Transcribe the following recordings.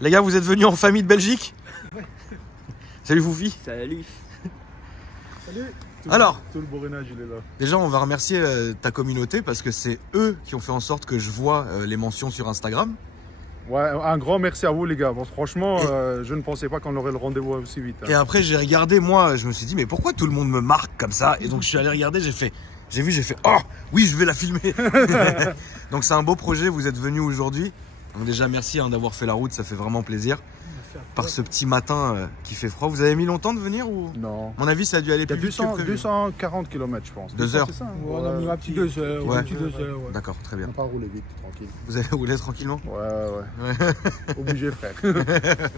Les gars, vous êtes venus en famille de Belgique? Salut Foufi. Salut. Salut. Alors, tout le bourrinage, il est là. Déjà, on va remercier ta communauté parce que c'est eux qui ont fait en sorte que je vois les mentions sur Instagram. Ouais, un grand merci à vous les gars. Bon, franchement, je ne pensais pas qu'on aurait le rendez-vous aussi vite. Hein. Et après, j'ai regardé, moi, je me suis dit, mais pourquoi tout le monde me marque comme ça? Et donc, je suis allé regarder, j'ai fait, oh, oui, je vais la filmer. Donc, c'est un beau projet, vous êtes venus aujourd'hui. Donc, déjà, merci d'avoir fait la route, ça fait vraiment plaisir. Par ce petit matin qui fait froid. Vous avez mis longtemps de venir ou? Non. À mon avis, ça a dû aller plus vite que prévu. 240 km, je pense. 2 heures. C'est ça, hein. Ouais, on a mis un petit 2 heures. Ouais. Un petit 2 heures, ouais. D'accord, très bien. On va pas rouler vite, tranquille. Vous allez rouler tranquillement? Ouais. Obligé, frère.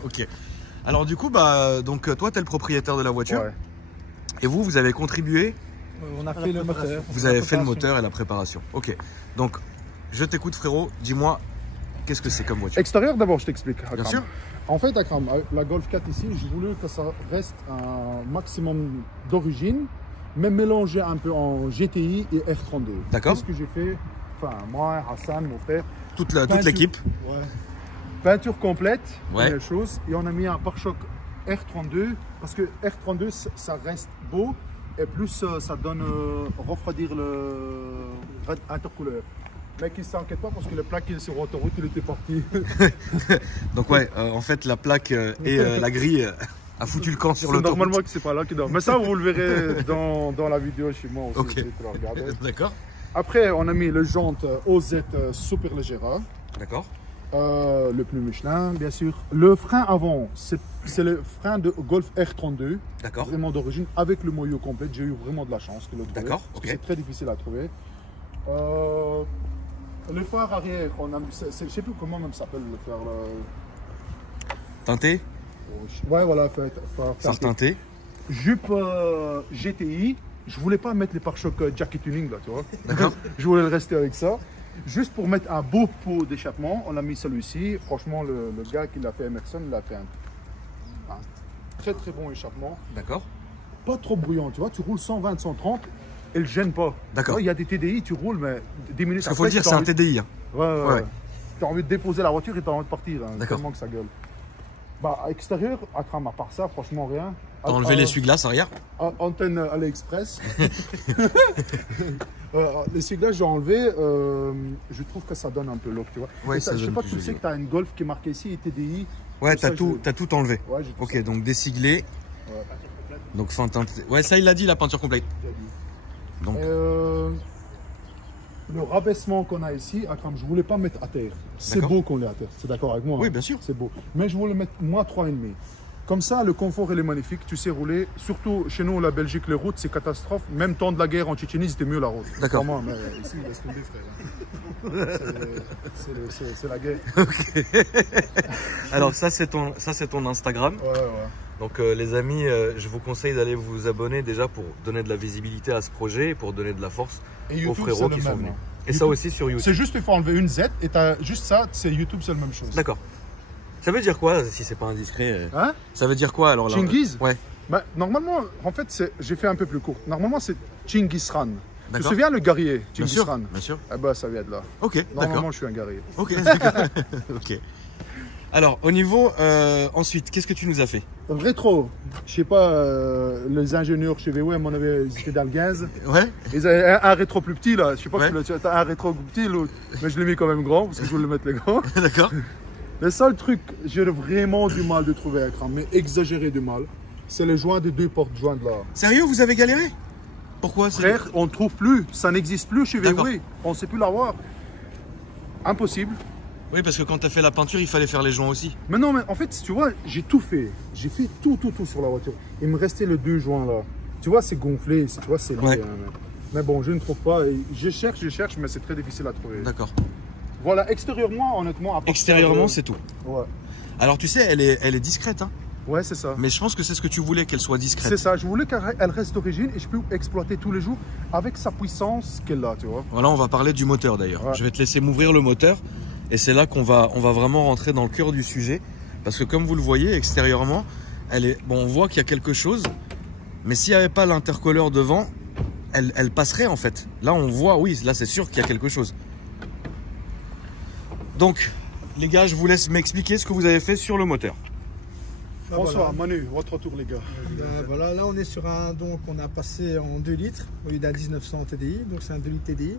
Ok. Alors du coup, donc toi, tu es le propriétaire de la voiture. Ouais. Et vous avez contribué. On a fait le moteur. Vous avez fait le moteur et la préparation. Ok. Donc, je t'écoute frérot. Dis-moi, qu'est-ce que c'est comme voiture? Extérieur, d'abord, je t'explique. Bien sûr. En fait, Akram, la Golf 4 ici, je voulais que ça reste un maximum d'origine, mais mélangé un peu en GTI et R32. D'accord. C'est ce que j'ai fait, enfin, moi, Hassan, mon frère. Toute l'équipe. Ouais. Peinture complète, Ouais. première chose. Et on a mis un pare-choc R32, parce que R32, ça reste beau, et plus ça donne refroidir le intercouleur. Mec, il s'inquiète pas parce que le plaque qui est sur l'autoroute, il était parti. Donc ouais, en fait, la plaque et la grille a foutu le camp sur l'autoroute. Normalement que c'est pas là qu'il dort. Mais ça, vous le verrez dans la vidéo chez moi aussi. Ok. Je vais te la regarder. D'accord. Après, on a mis le jante OZ Super Leggera. D'accord. Le pneu Michelin, bien sûr. Le frein avant, c'est le frein de Golf R32. D'accord. Vraiment d'origine, avec le moyeu complet. J'ai eu vraiment de la chance de le trouver. D'accord, Parce ok. que c'est très difficile à trouver. Le phare arrière, on a, je ne sais plus comment même s'appelle le phare. Teinté. Ouais, voilà, phare Teinté. Jupe GTI. Je voulais pas mettre les pare-chocs Jackie Tuning là, tu vois. D'accord. Je voulais le rester avec ça. Juste pour mettre un beau pot d'échappement, on a mis celui-ci. Franchement, le gars qui l'a fait, Emerson, il a fait un très très bon échappement. D'accord. Pas trop bruyant, tu vois. Tu roules 120, 130, elle gêne pas. D'accord. Il y a des TDI, tu roules, mais 10 minutes Parce qu'il faut le dire, c'est un TDI. Hein. Ouais. Tu as envie de déposer la voiture et tu as envie de partir. Hein, D'accord. tellement que ça gueule. Bah, à extérieur, à part ça, franchement, rien. T'as enlevé l'essuie-glace arrière? Antenne AliExpress. L'essuie-glace, j'ai enlevé. Je trouve que ça donne un peu look, tu vois. Ouais, ça, ça je sais donne pas, plus tu sais joli. que tu as une Golf qui est marquée ici et TDI. Ouais, ça, t'as tout enlevé. Ouais, j'ai tout Ok, ça. donc dessiglé. Ouais. Donc fin teinté. Ouais, ça il l'a dit, la peinture complète. Donc, Le rabaissement qu'on a ici, Akram, je voulais pas mettre à terre. C'est D'accord. beau qu'on l'ait à terre. C'est d'accord avec moi? Oui, hein? bien sûr. C'est beau. Mais je voulais mettre moins 3,5. Comme ça, le confort, il est magnifique. Tu sais rouler. Surtout chez nous, la Belgique, les routes, c'est catastrophe. Même temps de la guerre en Tchétchénie, c'était mieux la route. D'accord. Vraiment, mais ici, il laisse tomber, frère. C'est la guerre. alors ça c'est ton Instagram. Ouais. Donc les amis, je vous conseille d'aller vous abonner déjà pour donner de la visibilité à ce projet et pour donner de la force Et aux YouTube, frérots c'est qui le sont même, venus. hein. Et ça aussi sur YouTube. C'est juste, il faut enlever une Z et t'as juste ça, c'est YouTube, c'est la même chose. D'accord. Ça veut dire quoi si c'est pas indiscret? Hein? Ça veut dire quoi alors là? Chingiz? Ouais. Bah, normalement, en fait, j'ai fait un peu plus court. Normalement, c'est Chingiz Khan. Tu te D'accord. souviens le guerrier, Bien Chingiz sûr, Khan? bien sûr. Eh ben, ça vient de là. Ok, d'accord. Normalement, je suis un guerrier. Ok, d'accord. Ok. Alors au niveau ensuite, qu'est-ce que tu nous as fait? Rétro, je sais pas, les ingénieurs chez VW, à mon avis, ils étaient dans le gaz. Ouais. Ils avaient un rétro plus petit là. Je sais pas, Ouais. tu as un rétro plus petit, l'autre. Mais je l'ai mis quand même grand parce que je voulais le mettre les grands. D'accord. Le seul truc, j'ai vraiment du mal de trouver un écran, mais exagéré du mal, c'est les joints des deux portes jointes là. Sérieux, vous avez galéré? Pourquoi? Frère, on ne trouve plus, ça n'existe plus chez D'accord. VW, on ne sait plus l'avoir. Impossible. Oui, parce que quand tu as fait la peinture, il fallait faire les joints aussi. Mais non, mais en fait, tu vois, j'ai tout fait. J'ai fait tout sur la voiture. Il me restait les deux joints là. Tu vois, c'est gonflé, tu vois, c'est Ouais. lié, hein. Mais bon, je ne trouve pas. Je cherche, mais c'est très difficile à trouver. D'accord. Voilà, extérieurement, honnêtement, à part Extérieurement, ça, c'est tout. Ouais, Alors tu sais, elle est discrète, hein. ouais c'est ça. Mais je pense que c'est ce que tu voulais, qu'elle soit discrète. C'est ça, je voulais qu'elle reste d'origine et je peux exploiter tous les jours avec sa puissance qu'elle a, tu vois. Voilà, on va parler du moteur d'ailleurs. Ouais. Je vais te laisser m'ouvrir le moteur et c'est là qu'on va vraiment rentrer dans le cœur du sujet. Parce que comme vous le voyez, extérieurement, on voit qu'il y a quelque chose. Mais s'il n'y avait pas l'intercolleur devant, elle passerait en fait. Là, on voit, oui, là c'est sûr qu'il y a quelque chose. Donc, les gars, je vous laisse m'expliquer ce que vous avez fait sur le moteur. Bonsoir, Voilà. Manu, votre tour les gars. Voilà, là on est sur un, donc on a passé en 2 litres au lieu d'un 1900 TDI, donc c'est un 2 litres TDI.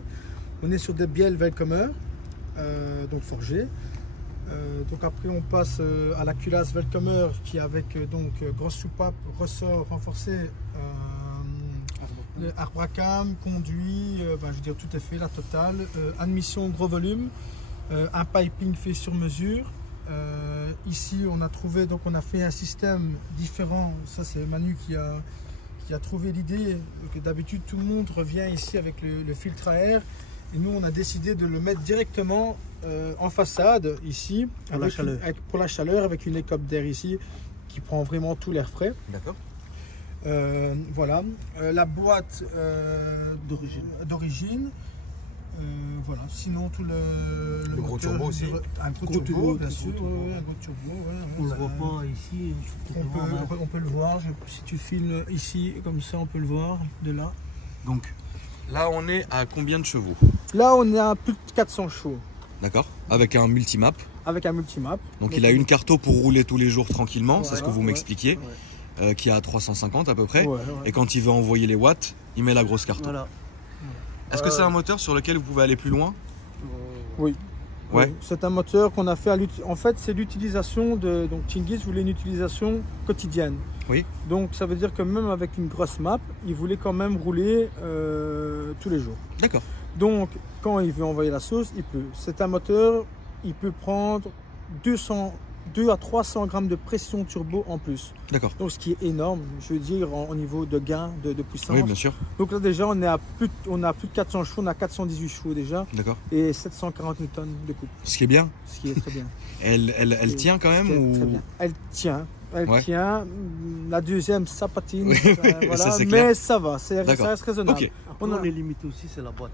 On est sur des bielles Velcomer, donc forgées. Donc après on passe à la culasse Velcomer qui avec donc grosse soupape, ressort renforcé, le arbracam, conduit, je veux dire tout est fait, la totale, admission gros volume, un piping fait sur mesure. Ici on a trouvé, donc on a fait un système différent, ça c'est Manu qui a trouvé l'idée, que d'habitude tout le monde revient ici avec le filtre à air, et nous on a décidé de le mettre directement en façade ici, pour la chaleur, avec une écope d'air ici qui prend vraiment tout l'air frais. D'accord. Voilà, la boîte d'origine. Voilà, sinon tout le gros moteur, turbo aussi. un gros turbo, bien sûr, un gros turbo. On ne le voit pas ici. On peut le voir, si tu filmes ici, comme ça on peut le voir de là. Donc là, on est à combien de chevaux? Là on est à plus de 400 chevaux, D'accord. Avec un multimap. avec un multimap. Donc il a une carto pour rouler tous les jours tranquillement, c'est ce que vous ouais, m'expliquiez, qui est à 350 à peu près. Ouais. Et quand il veut envoyer les watts, il met la grosse carto. Voilà. Est-ce que c'est un moteur sur lequel vous pouvez aller plus loin? Oui. Ouais. Oui, c'est un moteur qu'on a fait en fait c'est l'utilisation de, donc Tingis voulait une utilisation quotidienne. Oui. Donc ça veut dire que même avec une grosse map, il voulait quand même rouler tous les jours. D'accord. Donc quand il veut envoyer la sauce, il peut. C'est un moteur, il peut prendre 2 à 300 grammes de pression turbo en plus. D'accord. Donc ce qui est énorme, je veux dire au niveau de gain de puissance. Oui, bien sûr. Donc là déjà on a plus de 400 chevaux, on a 418 chevaux déjà D'accord. et 740 newtons de coupe, Ce qui est bien. ce qui est très bien. Elle tient quand même Très, ou... très bien. Elle tient. Ouais. Tient. La deuxième, ça patine. Oui, voilà. ça, c'est clair. Mais ça va, ça D'accord. reste raisonnable. Ok. Après, on est limité aussi, c'est la boîte.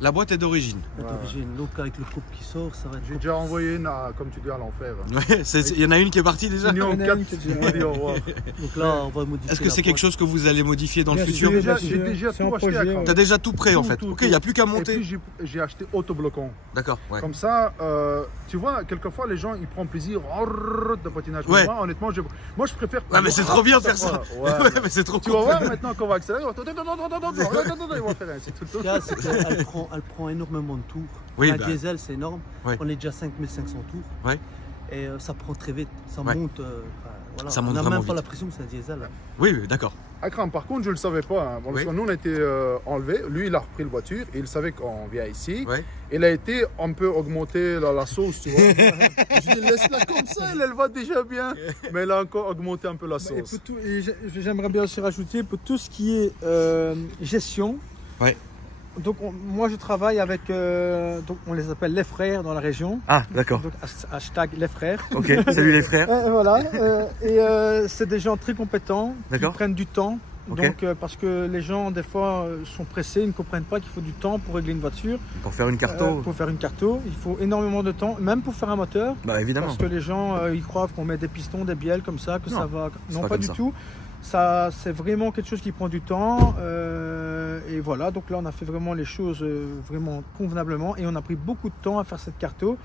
La boîte est d'origine. D'origine. Donc avec le couple qui sort, ça va être. J'ai déjà envoyé une, comme tu dis, à l'enfer. Ouais, il y en a une qui est partie déjà. Union Il y en a 4, une qui est déjà- on va dire au revoir. Donc là, on va modifier. Est-ce que c'est quelque chose que vous allez modifier dans le Bien futur? sûr. J'ai déjà C'est en tout acheté projet, à ouais. Cran. T'as déjà tout prêt en fait. Tout, Ok, il n'y a plus qu'à Et monter. puis j'ai acheté autobloquant. D'accord, ouais. Comme ça, tu vois, quelquefois les gens ils prennent plaisir de patinage. Ouais. Moi, honnêtement, moi je préfère. Ouais, mais c'est trop bien de faire ça. Ouais, Ouais, mais c'est trop Tu cool. vas voir maintenant qu'on va accélérer. Ils vont faire ainsi tout le Ce qu'il y temps. a, c'est qu'elle prend énormément de tours. Oui, un bah, diesel, c'est énorme. Ouais. On est déjà à 5500 tours. Ouais. Et ça prend très vite. Ça Ouais. monte. Voilà. Ça monte on n'a vraiment même pas vite. la pression que c'est un diesel. oui, d'accord. Akram, par contre, je ne le savais pas. Hein, parce Oui. que nous, on a été enlevés. Lui, il a repris la voiture et il savait qu'on vient ici. Ouais. Il a été un peu augmenté la sauce, tu vois. Je dis, laisse-la comme ça, elle va déjà bien. Mais il a encore augmenté un peu la Et sauce. pour tout- et j'aimerais bien aussi rajouter pour tout ce qui est gestion. Ouais. Donc moi je travaille avec, donc on les appelle les frères dans la région. Ah, d'accord. Donc hashtag les frères. Ok, salut les frères. Voilà. C'est des gens très compétents qui D'accord. prennent du temps. Ok. Donc parce que les gens des fois sont pressés, ils ne comprennent pas qu'il faut du temps pour régler une voiture. Pour faire une carto. Pour faire une carto, il faut énormément de temps, même pour faire un moteur. Bah évidemment. Parce que les gens ils croient qu'on met des pistons, des bielles comme ça, que Non, ça va. c'est Non, pas pas comme du ça. tout. Ça, c'est vraiment quelque chose qui prend du temps. Et voilà, donc là on a fait vraiment les choses vraiment convenablement et on a pris beaucoup de temps à faire cette carto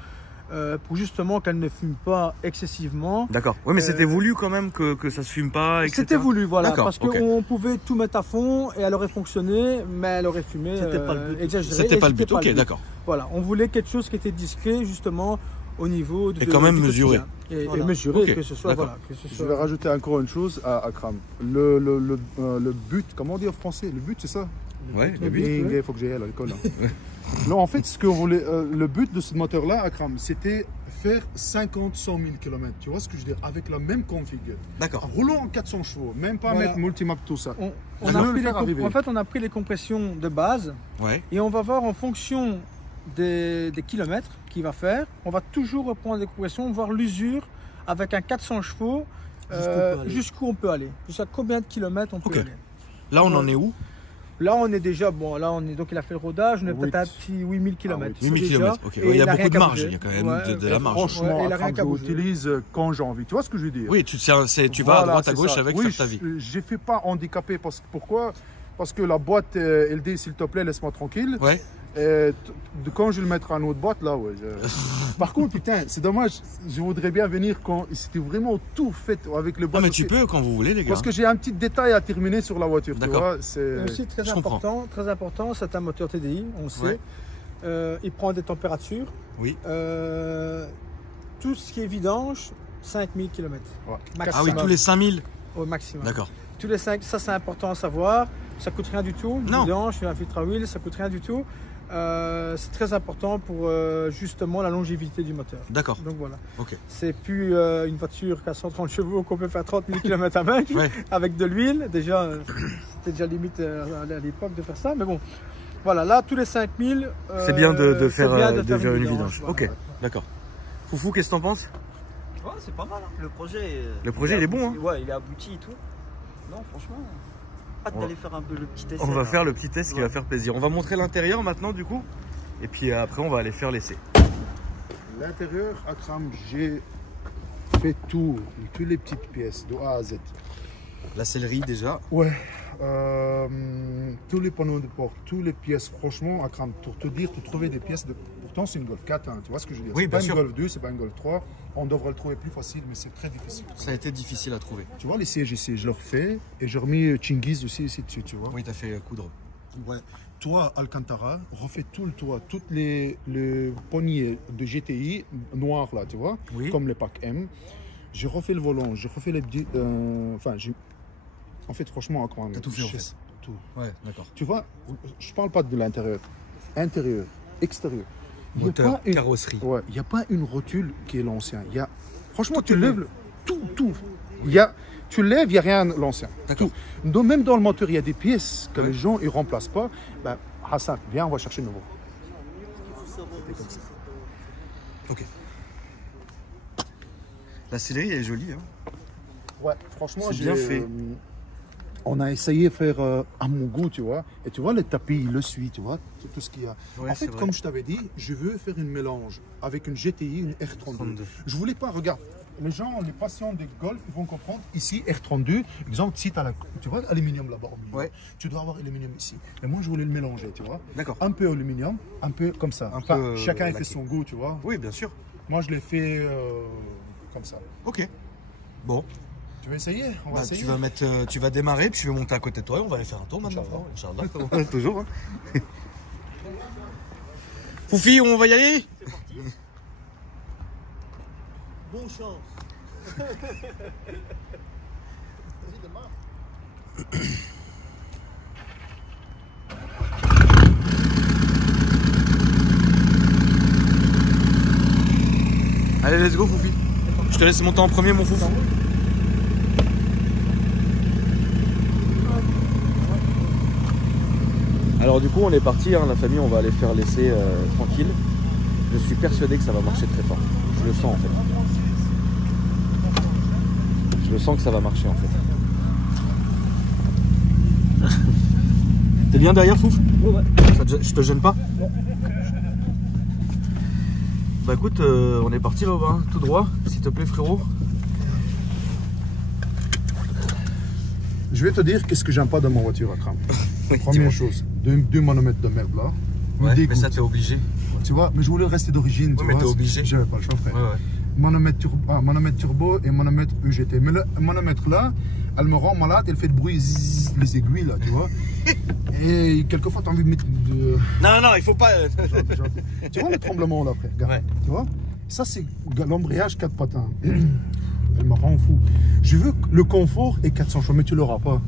pour justement qu'elle ne fume pas excessivement. D'accord. Oui, mais c'était voulu quand même que ça se fume pas, etc. C'était voulu, voilà, D'accord, parce ok. qu'on pouvait tout mettre à fond et elle aurait fonctionné, mais elle aurait fumé. C'était pas le but. Exagéré, C'était et pas le but. Ok, d'accord. Voilà, on voulait quelque chose qui était discret justement au niveau de. Et quand même du mesuré. quotidien. Et Voilà. mesuré, Ok, que ce soit. d'accord. Voilà, que ce Je soit... vais rajouter encore une chose à Akram. Le but, comment on dit en français? Le but, c'est ça? Ouais, le but. but. Il faut que j'aille à l'école. Hein. Non, en fait, ce que voulait, le but de ce moteur-là, Akram, c'était faire 50-100 000 km. Tu vois ce que je veux dire? Avec la même config. D'accord. Roulant en 400 chevaux, même pas Voilà. mettre multimap, tout ça. On Je a veux pris le faire arriver. en fait, on a pris les compressions de base Ouais. et on va voir en fonction des kilomètres qu'il va faire. On va toujours reprendre les compressions, voir l'usure avec un 400 chevaux jusqu'où on peut aller. Jusqu'à combien de kilomètres on peut Ok. aller. Là, on en est où? Là, on est déjà, bon, là, donc il a fait le rodage, on est peut-être à un petit 8000 km. 8000 km. Ok. Ouais, il y a beaucoup de marge. Il y a quand même de la marge. Franchement, Ouais, il a rien Akram, qu'à je bouger. l'utilise quand j'ai envie. Tu vois ce que je veux dire? Oui, tu vas à Voilà, droite, à c'est gauche ça. avec Oui, faire ta vie. Je ne fais pas handicapé. Pourquoi? Parce que la boîte, elle dit, s'il te plaît, laisse-moi tranquille. Ouais. Et quand je le mettrai en autre boîte, là, ouais. Par contre, putain, c'est dommage. Je voudrais bien venir quand c'était vraiment tout fait avec le Ah, boîte. mais tu peux quand vous voulez, les gars. Parce que j'ai un petit détail à terminer sur la voiture, tu D'accord. vois. Et C'est aussi très important, c'est un moteur TDI, on le sait. Ouais. Il prend des températures. Oui. Tout ce qui est vidange, 5000 km. Ouais. Ah oui, tous les 5000. Au maximum. D'accord. Tous les 5, ça c'est important à savoir. Ça coûte rien du tout. Non. Vidange, un filtre à huile, ça coûte rien du tout. C'est très important pour justement la longévité du moteur. D'accord. Donc voilà. Ok. C'est plus une voiture qui a 130 chevaux qu'on peut faire 30 000 km avec, Ouais. avec de l'huile. Déjà, c'était déjà limite à l'époque de faire ça. Mais bon, voilà, là, tous les 5000. C'est bien de c'est faire, bien une vidange. voilà. Ok, d'accord. Foufou, qu'est-ce que t'en penses? Ouais, c'est pas mal. Hein. Le projet. Le projet, il est bon, hein. Ouais, il est abouti et tout. Non, franchement. Hâte On d'aller faire un peu le petit essai. On va là. faire le petit test qui va faire plaisir. On va montrer l'intérieur maintenant, du coup. Et puis après, on va aller faire l'essai. l'intérieur, Akram, j'ai fait toutes les petites pièces de A à Z. La sellerie, déjà. Ouais. Tous les panneaux de porte, toutes les pièces, franchement, Akram, pour te dire, tu trouvais des pièces de. Pourtant, c'est une Golf 4, hein, tu vois ce que je veux dire? Oui, c'est bien pas sûr. une Golf 2, c'est pas une Golf 3. On devrait le trouver plus facile, mais c'est très difficile. Ça a été difficile à trouver. Tu vois, les sièges ici, je le refais et j'ai remis Chingiz aussi ici dessus, tu vois. Oui, t'as fait coudre. Ouais. Toit Alcantara, refait tout le toit, toutes les poignées de GTI noires là, tu vois, Oui. comme les packs M. J'ai refait le volant, j'ai refait les petits. Enfin, j'ai. En fait, franchement, Akram, T'as tout fait, en fait. Tout. Ouais, d'accord. Tu vois, je parle pas de l'intérieur, intérieur, extérieur. Il y a Moteur, pas une- carrosserie. Ouais, il n'y a pas une rotule qui est l'ancien. Il y a, franchement, Tout tu est lèves tout. Il y a, tu lèves, il n'y a rien l'ancien. D'accord. Tout. Donc, même dans le moteur, il y a des pièces que Ouais. les gens ne remplacent pas. Ben, Hassan, viens, on va chercher le nouveau. Ok. La sellerie, elle est jolie. Hein. Ouais, franchement, C'est bien fait. On a essayé de faire à mon goût, tu vois. Et tu vois, le tapis, il le suit, tu vois, tout ce qu'il y a. Ouais, en c'est fait, vrai. comme je t'avais dit, je veux faire une mélange avec une GTI, une R32. 32. Je voulais pas, regarde, les gens, les patients des Golf, ils vont comprendre. Ici, R32, exemple, si tu as tu vois, aluminium là-bas au milieu, Ouais. tu dois avoir aluminium ici. Et moi, je voulais le mélanger, tu vois. D'accord. Un peu aluminium, un peu comme ça. Un Enfin, peu, chacun laqué. fait son goût, tu vois. Oui, bien sûr. Moi, je l'ai fait comme ça. Ok. Bon. Tu veux essayer? On va Bah, essayer. tu vas démarrer, puis je vais monter à côté de toi et on va aller faire un tour maintenant. Inch'Allah. Inch'Allah. Toujours. Hein. Foufi, on va y aller? Bonne chance. Allez, let's go, Foufi. Je te laisse monter en premier, mon Foufou. Alors du coup, on est parti, hein, la famille, on va aller faire l'essai tranquille. Je suis persuadé que ça va marcher très fort. Je le sens en fait. Je le sens que ça va marcher en fait. T'es bien derrière, Fouf? Ouais. Je te gêne pas? Bah écoute, on est parti là-bas, hein, tout droit, s'il te plaît frérot. Je vais te dire qu'est-ce que j'aime pas dans ma voiture, Akram. Oui, Première dis-moi. chose, deux manomètres de merde là. Me Ouais, mais dégoûte. ça t'es obligé. Tu vois, mais je voulais rester d'origine. tu mais vois, t'es obligé. J'avais pas le choix, frère. Ouais, ouais. Manomètre turbo et manomètre UGT. Mais le manomètre là, elle me rend malade, elle fait de bruit, zzz, les aiguilles là, tu vois. Et quelquefois, tu as envie de mettre de. Non, non, il faut pas. Tu vois le tremblement là, frère, regarde. Ouais. Tu vois, ça c'est l'embrayage 4 patins. Elle me rend fou. Je veux le confort et 400 chevaux, mais tu l'auras pas.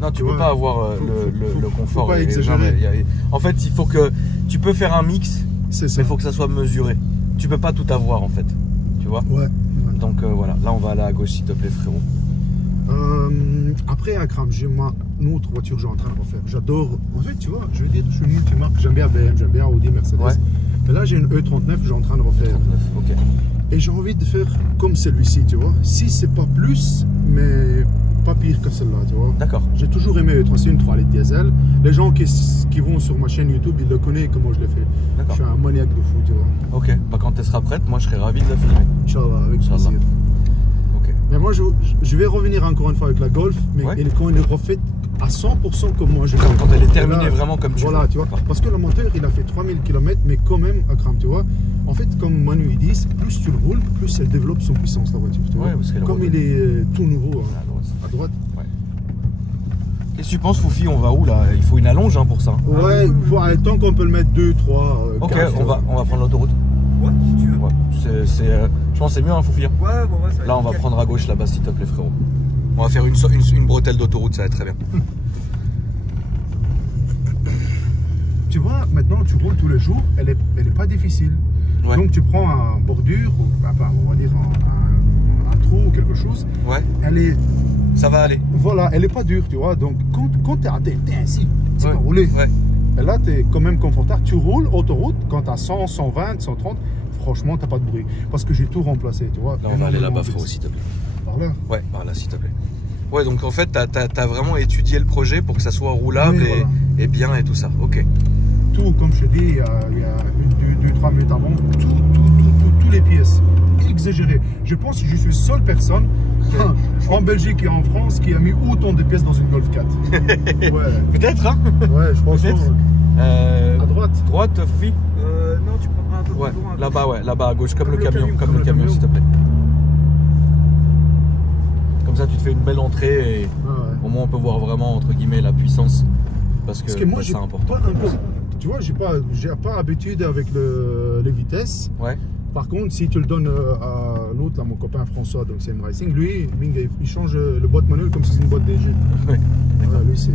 Non, tu Ouais. peux pas avoir le confort. pas et- exagérer. non, mais en fait, il faut que. Tu peux faire un mix, C'est mais ça. il faut que ça soit mesuré. Tu peux pas tout avoir en fait. Tu vois? Ouais. Donc voilà, là on va aller à gauche s'il te plaît frérot. Après, Akram, j'ai une autre voiture que j'ai en train de refaire. j'adore. En fait, tu vois, je veux dire, je suis une multimarque, j'aime bien BM, j'aime bien Audi, Mercedes. Ouais. Mais là, j'ai une E39 que j'ai en train de refaire. 39, ok. Et j'ai envie de faire comme celui-ci, tu vois. Si c'est pas plus, mais pas pire que celle-là, tu vois. D'accord. J'ai toujours aimé E3, c'est une 3 litres diesel. Les gens qui vont sur ma chaîne YouTube, ils le connaissent comment je l'ai fait. Je D'accord. suis un maniaque de fou, tu vois. Ok, bah quand tu seras prête, moi je serai ravi de la filmer. Inch'Allah, avec Inch'Allah. plaisir. Ok. Mais moi, je vais revenir encore une fois avec la Golf, mais Ouais. quand elle est refaite à 100% comme moi je Quand, veux. quand elle est terminée Et là, vraiment comme tu voilà, veux. tu vois. Parce que le moteur, il a fait 3000 km, mais quand même, Akram, tu vois. En fait, comme Manu il dit, plus tu le roules, plus elle développe son puissance, la voiture. Tu vois. Ouais, parce qu'elle Comme roule. il est tout nouveau À droite. à droite. Qu'est-ce que tu penses, Foufi? On va où là? Il faut une allonge hein, pour ça. Ouais, tant qu'on peut le mettre 2, 3, Ok, 4. on va prendre l'autoroute. Ouais, si tu veux. Ouais, je pense que c'est mieux, hein, Foufi. Ouais, bon, ouais, ça va Là, être on va nickel. prendre à gauche là-bas, s'il te plaît, frérot. On va faire une bretelle d'autoroute, ça va être très bien. Tu vois, maintenant tu roules tous les jours, elle est pas difficile. Ouais. Donc tu prends un bordure, ou enfin, on va dire un trou ou quelque chose, Ouais, elle est, ça va aller. voilà, elle est pas dure, tu vois. Donc quand tu es ainsi, tu Ouais. vas rouler. Ouais. Et là, tu es quand même confortable. Tu roules autoroute quand tu as 100, 120, 130, franchement, tu n'as pas de bruit. Parce que j'ai tout remplacé, tu vois. Là, on va aller Énormément là-bas, de- frérot, s'il te plaît. Par là. Ouais, par là, s'il te plaît. Ouais, donc en fait, t'as vraiment étudié le projet pour que ça soit roulable Oui, voilà. et bien et tout ça. Ok. Tout, comme je te dis, il y a 2-3 minutes avant, toutes les pièces. Exagéré. Je pense que je suis la seule personne en Belgique et en France qui a mis autant de pièces dans une Golf 4. Ouais, Peut-être, hein? ouais, je pense. Peut-être. À droite. Droite, Foufi? Non, tu prends un peu Ouais, plus loin. là-bas, ouais, là-bas à gauche, comme Comme le le camion, camion, comme le camion, s'il te plaît. Comme ça, tu te fais une belle entrée et Ah ouais. au moins on peut voir vraiment entre guillemets la puissance parce Parce que moi, bah, j'ai c'est important. pas tu vois, j'ai pas habitude avec les vitesses. Ouais. Par contre, si tu le donnes à l'autre, là, mon copain François, donc c'est Racing, lui, il change le boîte manuel comme si c'était une boîte DG. Ouais. D'accord. Ouais, lui, c'est.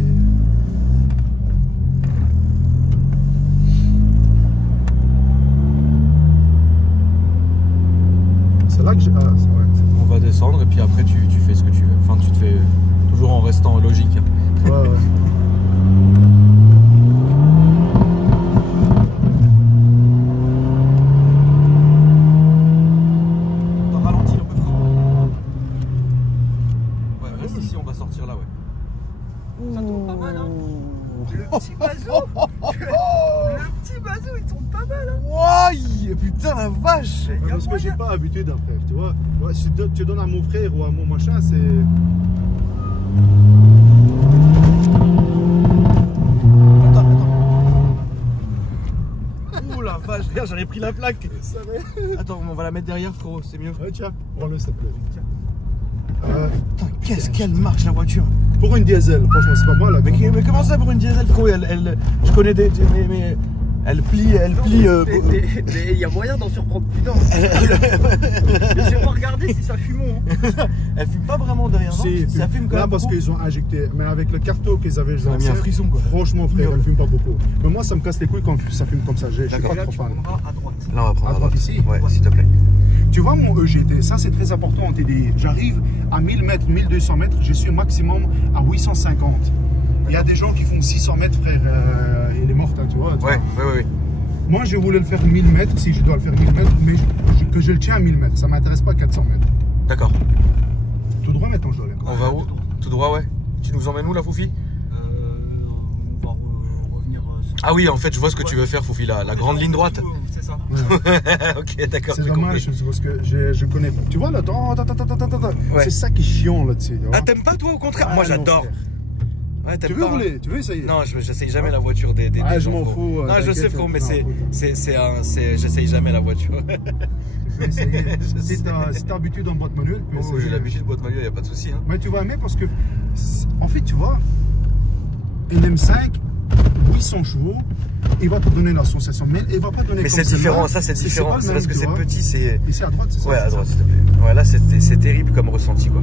C'est là que j'ai. Ah, c'est vrai. On va descendre et puis après tu fais ce que tu veux. Enfin, tu te fais toujours en restant logique. Ouais, ouais. T'as ralenti un peu, frérot. Ouais, reste ici, on va sortir là, ouais. Ça tourne pas mal, hein. Le petit bazou. Le petit bazou, il tourne pas mal, hein. Ouaille, putain la vache. Ouais, parce que j'ai pas habitude après, tu vois. Ouais, si tu donnes à mon frère ou à mon machin, c'est. Attends. Ouh la vache, regarde, j'en ai pris la plaque. Ça va. Attends, on va la mettre derrière, frérot, c'est mieux. Ouais, tiens, prends-le, s'il te plaît. Putain, qu'est-ce qu'elle marche la voiture. Pour une diesel, franchement, c'est pas mal. Là, Mais comment ça pour une diesel, frérot? Je connais des. Mais elle plie. Mais il y a moyen d'en surprendre plus d'un. Mais j'ai pas regardé si ça fume. Hein. Elle fume pas vraiment derrière, non? Si, Ça fume quand là, même. parce beaucoup. qu'ils ont injecté. Mais avec le carton qu'ils avaient, Ça m'a mis un frisson, quoi. Franchement, frère, Ignoble. elle fume pas beaucoup. Mais moi, ça me casse les couilles quand ça fume comme ça. Je suis D'accord. pas Là, trop tu fan. prendras à droite. Là, on va prendre À droite ici. Ouais, s'il te plaît. Tu vois mon EGT, ça c'est très important en TDI. J'arrive à 1000 mètres, 1200 mètres, je suis maximum à 850. Il y a des gens qui font 600 mètres, frère, il est mort, hein, tu vois. Ouais. Moi, je voulais le faire 1000 mètres, si je dois le faire 1000 mètres, mais que je le tiens à 1000 mètres. Ça m'intéresse pas 400 mètres. D'accord. Tout droit maintenant, je dois aller. On va où? Tout droit, ouais. Tu nous emmènes où, la Foufi? On va revenir. Ah oui, en fait, je vois ce que tu veux faire, Foufi, la grande ligne droite. C'est ça. Ok, d'accord. C'est j'ai dommage, compris. parce que je connais pas. Tu vois là, attends. Ouais. C'est ça qui est chiant là-dessus. tu vois. Ah, t'aimes pas, toi, au contraire? Ah, Moi, non, j'adore. frère. Ouais, t'aimes Tu veux pas, hein? rouler? Tu veux essayer? Non, j'essaye jamais la voiture des Ah, des je gens, m'en frérot. fous, Non, je sais, t'inquiète, frérot, mais non, j'essaye jamais la voiture. Tu peux essayer. Si t'as habitude en boîte manuelle, tu peux Oh, essayer. j'ai l'habitude de boîte manuelle, y a pas de souci. Hein. Mais tu vas aimer parce que, en fait, tu vois, une M5, 800 chevaux, il va te donner la sensation, mais il va pas donner Mais comme c'est différent, celle-là. ça c'est pas différent. le C'est même, parce que tu c'est vois. petit, c'est. Ici à droite, c'est ça. Ouais, à droite, s'il te plaît. Ouais, là, c'est terrible comme ressenti, quoi.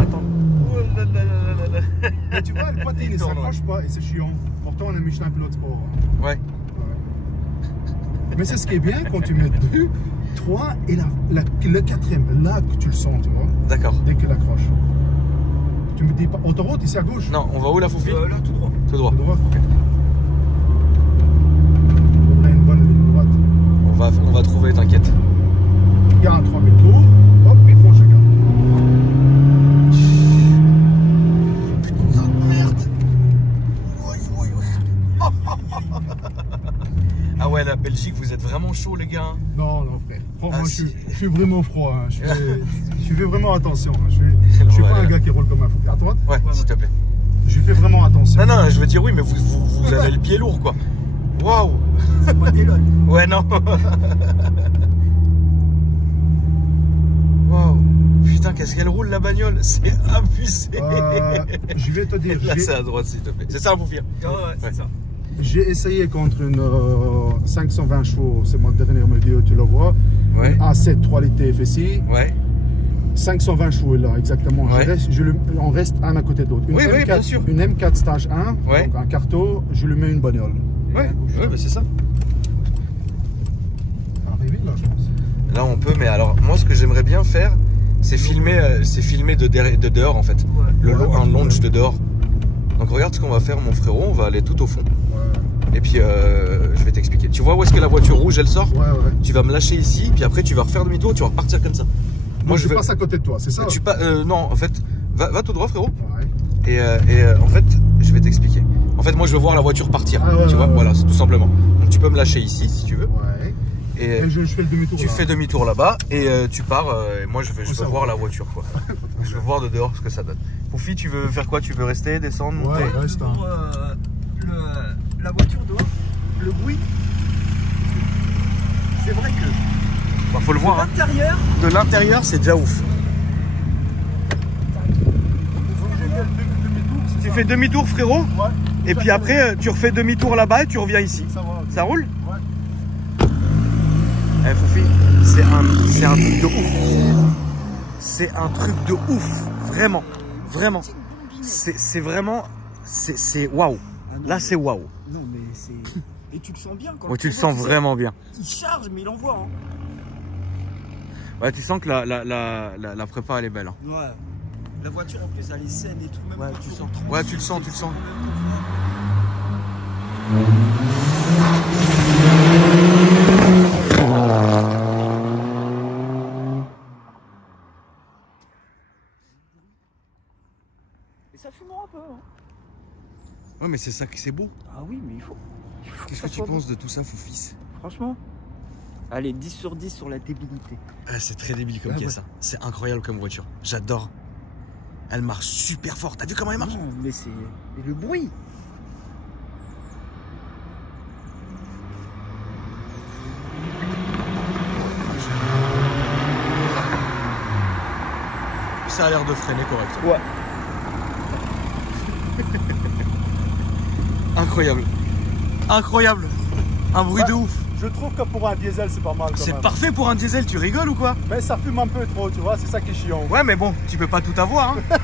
Attends. Oh là là là là là. Mais tu vois, le poitrine, il tourne, s'accroche pas et c'est chiant. Pourtant, on est Michelin pilote sport. Hein. Ouais. Ouais. Mais c'est ce qui est bien quand tu mets 2, 3 et le quatrième, là que tu le sens, tu vois, D'accord. dès qu'il accroche. Tu me dis pas, autoroute, ici à gauche. Non, on va où, la Foufi? Là, tout droit. Tout droit. À droite. On a une bonne ligne droite. On va trouver, t'inquiète. Garde 3000 tours. Hop, et prends chacun. Putain de merde. Ah ouais, la Belgique, vous êtes vraiment chaud les gars. Non, non, frère. Moi, Ah, je si. suis vraiment froid. Hein. Je fais vraiment attention. Hein. Je suis pas un gars qui roule comme un fou. À droite? Ouais, s'il te plaît. Je fais vraiment attention. Non, non, je veux dire oui, mais vous avez le pied lourd quoi. Waouh. C'est pas des lots. Ouais, non. Waouh. Putain, qu'est-ce qu'elle roule la bagnole. C'est abusé. Je vais te dire. Là, c'est à droite, s'il te plaît. C'est ça, vous fier. Ouais, c'est ça. J'ai essayé contre une 520 chevaux, c'est mon dernier modèle, tu le vois. Ouais. Une A7 3 litres TFSI. Ouais. 520 chevaux là, exactement. Ouais. On reste un à côté de l'autre. Oui, oui, bien sûr. Une M4 stage 1, Ouais. donc un carto, je lui mets une bagnole. Ouais, ouais, bah c'est ça. Arrivé là, je pense. Là, on peut, mais alors, moi, ce que j'aimerais bien faire, c'est filmer de dehors en fait. Ouais, Un launch de dehors. Donc, regarde ce qu'on va faire, mon frérot. On va aller tout au fond. Ouais, Et puis, je vais t'expliquer. Tu vois où est-ce que la voiture rouge, elle sort? ouais. Tu vas me lâcher ici, puis après, tu vas refaire demi-tour, tu vas repartir comme ça. Moi, je passe à côté de toi, c'est ça? Non, en fait, va tout droit, frérot. Ouais. Et en fait, je vais t'expliquer. En fait, moi, je veux voir la voiture partir. Ah ouais, tu vois, ouais. voilà, c'est tout simplement. Donc, tu peux me lâcher ici, si tu veux. Ouais. Et Et je fais le demi-tour. tu là. fais demi-tour là-bas et tu pars. Et moi, je veux ça voir va. la voiture, quoi. Je veux voir de dehors ce que ça donne. Poufi, tu veux faire quoi? Tu veux rester, descendre, monter? Ouais, reste. Pour, la voiture dehors, le bruit, c'est vrai que Bah, faut le voir. Hein. l'intérieur, De l'intérieur, c'est déjà ouf. Tu fais demi-tour, frérot. Ouais. Et puis après, tu refais demi-tour là-bas et tu reviens ici. Ça va. Ça roule? Ouais. Eh Foufi, c'est un truc de ouf. C'est un truc de ouf. Vraiment. Vraiment. C'est vraiment. C'est waouh. Ah non, Là, c'est waouh. non mais c'est... Et tu le sens bien quand Ouais, tu le vois, sens sais, vraiment bien. Il charge mais il envoie. Hein. Ouais, tu sens que la prépa, elle est belle. Hein. Ouais. La voiture en plus elle est saine et tout. Même Ouais, quand tu tu sens. rentres, Ouais, tu le sens, tu le sens. Et ça fumera un peu. Hein. Ouais, mais c'est ça que c'est beau. Ah oui mais il faut. Qu'est-ce ça que tu soit penses de tout ça, Foufis? Franchement. Allez, 10 sur 10 sur la débilité. Ah, c'est très débile comme Ah caisse, ouais. ça. C'est incroyable comme voiture. J'adore. Elle marche super fort. T'as vu comment elle marche? Non, mais c'est... Et le bruit. Ça a l'air de freiner correctement. Ouais. Incroyable. Incroyable. Un bruit de ouf. Je trouve que pour un diesel, c'est pas mal. quand C'est même. parfait pour un diesel, tu rigoles ou quoi? Mais ça fume un peu trop, tu vois, c'est ça qui est chiant. Ouais, mais bon, tu peux pas tout avoir. Hein.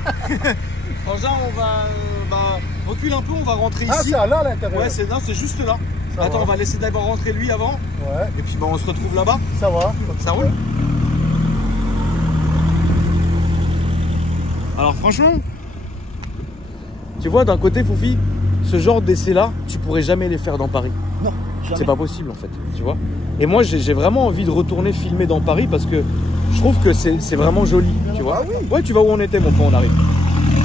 Frangin, on va. Recule un peu, on va rentrer Ah, ici. c'est là à l'intérieur. Ouais, c'est juste là. Ça Attends, va. on va laisser d'abord rentrer lui avant. Ouais, Et puis on se retrouve là-bas. ça va. Ça roule? Alors franchement, tu vois d'un côté Foufi, ce genre d'essai là, tu pourrais jamais les faire dans Paris. Non, C'est pas possible en fait, tu vois. Et moi j'ai vraiment envie de retourner filmer dans Paris parce que je trouve que c'est vraiment joli, tu vois. Ah oui. Ouais, tu vois où on était mon quand on arrive.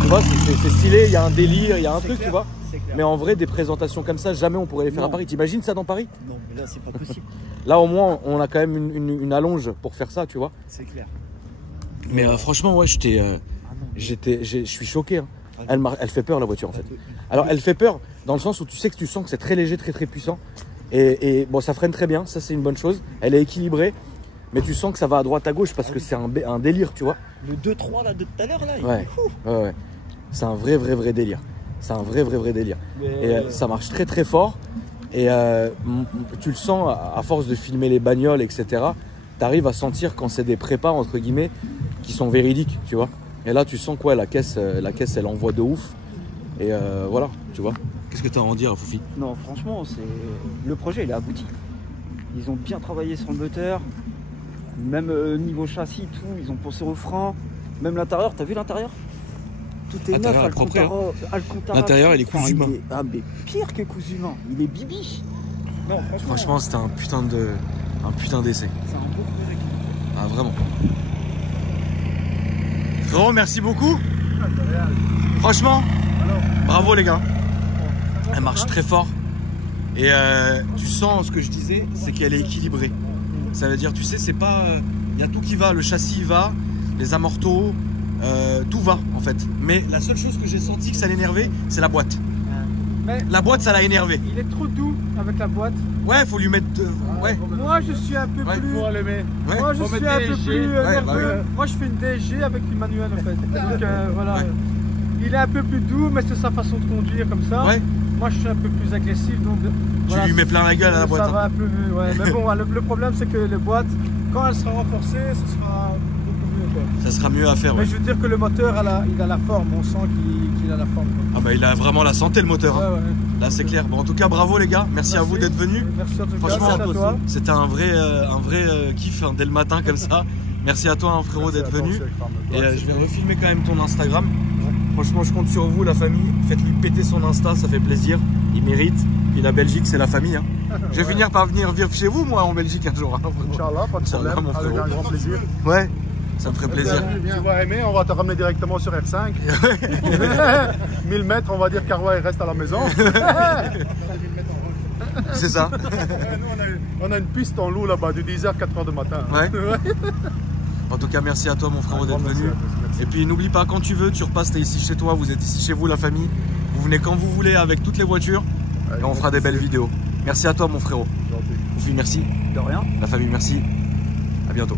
Tu vois, c'est stylé, il y a un délire, il y a un truc, clair, tu vois. c'est clair. Mais en vrai, des présentations comme ça, jamais on pourrait les faire Non. à Paris. T'imagines ça dans Paris? Non, mais là, c'est pas possible. Là au moins, on a quand même une allonge pour faire ça, tu vois. C'est clair. Mais franchement, ouais, Ah non. je suis choqué. Hein. Elle fait peur la voiture en fait. fait. Alors elle fait peur dans le sens où tu sens que c'est très léger, très très puissant. Et bon, ça freine très bien, ça c'est une bonne chose. Elle est équilibrée, mais tu sens que ça va à droite à gauche parce que c'est un délire, tu vois. Le 2-3 là de tout à l'heure, là, il Ouais. est fou. Ouais. C'est un vrai délire. C'est un vrai délire. Mais, Et ça marche très très fort. Et tu le sens à force de filmer les bagnoles, etc. T'arrives à sentir quand c'est des prépas entre guillemets qui sont véridiques, tu vois. Et là, tu sens quoi, la caisse, elle envoie de ouf. Et voilà, tu vois. Qu'est-ce que tu as à en dire, Foufi? Non, franchement, le projet, il est abouti. Ils ont bien travaillé sur le moteur. Même niveau châssis, tout. Ils ont pensé au frein. Même l'intérieur, t'as vu l'intérieur? Tout est neuf, L'intérieur est propre, Alcantara. L'intérieur, il est Enfin, cousu main. Ah, mais pire que cousu main. Il est bibiche. Non, Franchement, c'était un putain d'essai. c'est un beau projet. Ah, vraiment. Frérot, merci beaucoup. Franchement, bravo les gars. Elle marche très fort. Et tu sens ce que je disais, c'est qu'elle est équilibrée. Ça veut dire, tu sais, c'est pas... Il y a tout qui va, le châssis va, les amortos, tout va en fait. Mais la seule chose que j'ai senti que ça l'énervait, c'est la boîte. Mais La boîte, ça l'a énervé. il est trop doux avec la boîte. Ouais, faut lui mettre... ouais. Moi, je suis un peu Ouais, plus... Faut allumer. Ouais. Moi, je Faut suis mettre un des peu G. plus Ouais, nerveux. bah ouais. Moi, je fais une DG avec Emmanuel en fait. Donc voilà. Ouais. Il est un peu plus doux, mais c'est sa façon de conduire comme ça. Ouais. Moi, je suis un peu plus agressif, donc Tu voilà, lui mets plein la gueule à la boîte. Ça hein. va un peu mieux, ouais. Mais bon, le problème, c'est que les boîtes, quand elles seront renforcées, ce sera beaucoup mieux, quoi. Ça sera mieux à faire. Mais Ouais. je veux dire que le moteur, il a la forme. On sent qu'il a la forme, quoi. Ah bah il a vraiment la santé le moteur. Hein. Ouais, ouais. Là c'est clair. Bon, en tout cas, bravo les gars. Merci à vous d'être venus. Merci en tout cas. Franchement, Merci à toi. C'était un vrai kiff hein, dès le matin comme ça. Merci à toi hein, frérot d'être venu. Et je vais refilmer quand même ton Instagram. Franchement, je compte sur vous la famille. Faites-lui péter son Insta, ça fait plaisir. Il mérite. Puis la Belgique, c'est la famille. Hein. Je vais finir par venir vivre chez vous moi en Belgique un jour. Hein, Inch'Allah, pas de Inch'Allah, problème, mon avec frérot. un grand plaisir. ouais, ça me ferait plaisir. Tu vas aimer, on va te ramener directement sur R5. 1000 mètres, on va dire qu'Arwa reste à la maison. C'est ça. On a une piste en loup là-bas, du 10h à 4h du matin. Ouais. En tout cas, merci à toi mon frérot d'être venu. Merci. Et puis n'oublie pas, quand tu veux, tu repasses, t'es ici chez toi, vous êtes ici chez vous la famille. Vous venez quand vous voulez avec toutes les voitures et on fera des belles vidéos. Merci à toi mon frérot. Gentil. Oufie, merci. De rien. La famille, merci. À bientôt.